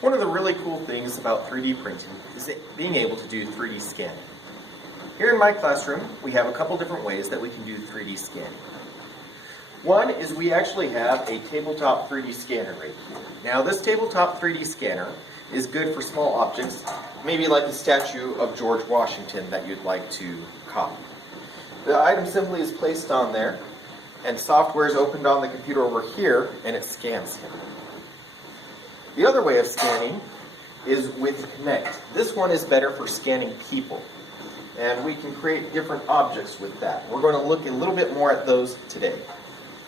One of the really cool things about 3D printing is being able to do 3D scanning. Here in my classroom, we have a couple different ways that we can do 3D scanning. One is we actually have a tabletop 3D scanner right here. Now this tabletop 3D scanner is good for small objects, maybe like a statue of George Washington that you'd like to copy. The item simply is placed on there, and software is opened on the computer over here, and it scans him. The other way of scanning is with Connect. This one is better for scanning people, and we can create different objects with that. We're going to look a little bit more at those today.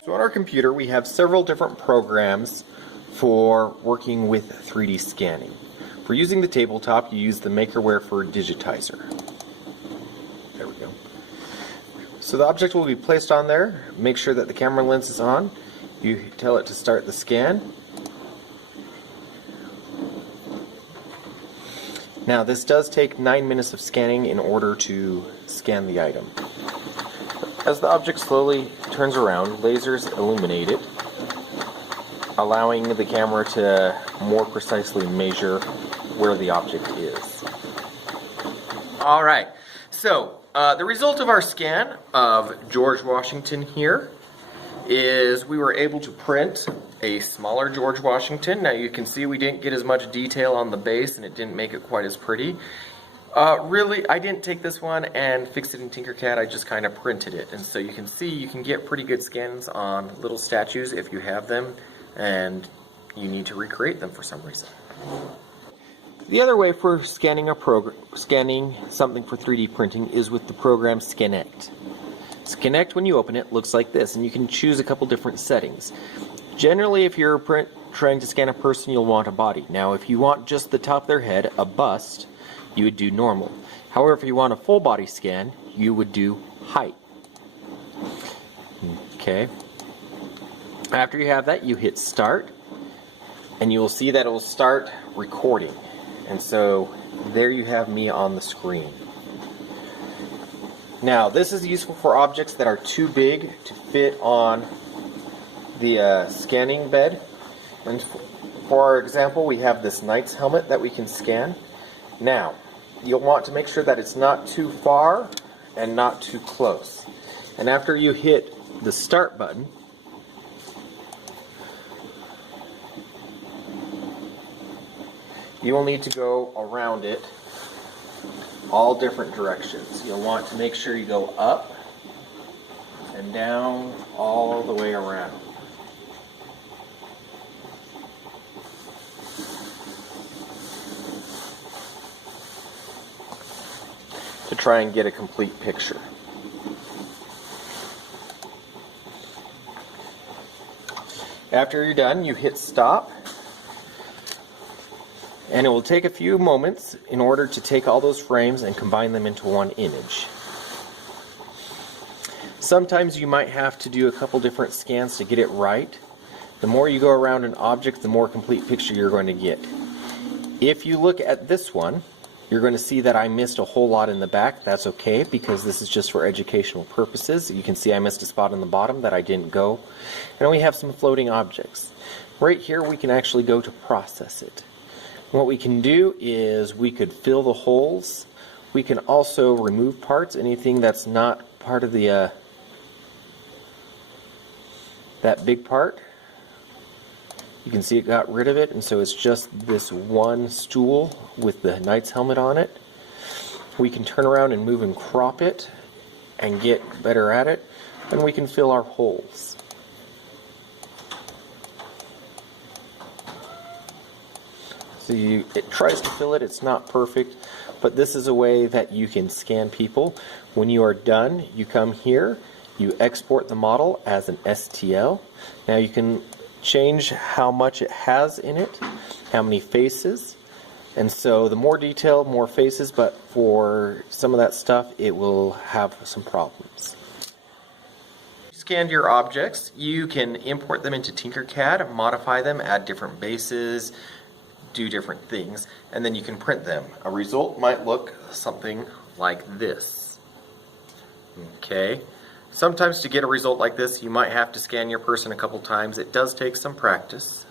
So on our computer we have several different programs for working with 3D scanning. For using the tabletop, you use the MakerWare for Digitizer. There we go. So the object will be placed on there. Make sure that the camera lens is on. You tell it to start the scan. Now this does take 9 minutes of scanning in order to scan the item. As the object slowly turns around, lasers illuminate it, allowing the camera to more precisely measure where the object is. Alright, so the result of our scan of George Washington here is we were able to print a smaller George Washington. Now you can see we didn't get as much detail on the base and it didn't make it quite as pretty. Really, I didn't take this one and fix it in Tinkercad, I just kind of printed it. And so you can see you can get pretty good scans on little statues if you have them and you need to recreate them for some reason. The other way for scanning something for 3D printing is with the program Scanect. Scanect, when you open it, looks like this, and you can choose a couple different settings. Generally, if you're trying to scan a person, you'll want a body. Now, if you want just the top of their head, a bust, you would do normal. However, if you want a full body scan, you would do height. Okay. After you have that, you hit start, and you will see that it will start recording. And so, there you have me on the screen. Now, this is useful for objects that are too big to fit on the scanning bed. And for our example, we have this knight's helmet that we can scan. Now, you'll want to make sure that it's not too far and not too close. And after you hit the start button, you will need to go around it all different directions. You'll want to make sure you go up and down all the way around. To try and get a complete picture. After you're done, you hit stop. And it will take a few moments in order to take all those frames and combine them into one image. Sometimes you might have to do a couple different scans to get it right. The more you go around an object, the more complete picture you're going to get. If you look at this one, you're going to see that I missed a whole lot in the back. That's okay, because this is just for educational purposes. You can see I missed a spot on the bottom that I didn't go. And we have some floating objects. Right here we can actually go to process it. What we can do is we could fill the holes. We can also remove parts, anything that's not part of the that big part. You can see it got rid of it, and so it's just this one stool with the knight's helmet on it. We can turn around and move and crop it and get better at it, and we can fill our holes. So it tries to fill it, it's not perfect, but this is a way that you can scan people. When you are done, you come here, you export the model as an STL. Now you can change how much it has in it, how many faces, and so the more detail, more faces, but for some of that stuff, it will have some problems. Scanned your objects, you can import them into Tinkercad, modify them, add different bases, do different things, and then you can print them. A result might look something like this. Okay. Sometimes to get a result like this, you might have to scan your person a couple times. It does take some practice.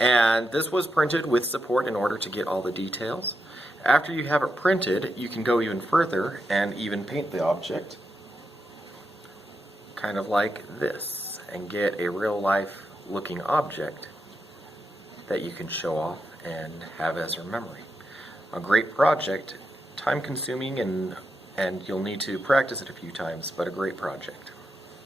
And this was printed with support in order to get all the details. After you have it printed, you can go even further and even paint the object, kind of like this, and get a real life looking object that you can show off and have as your memory. A great project, time consuming and you'll need to practice it a few times, but a great project.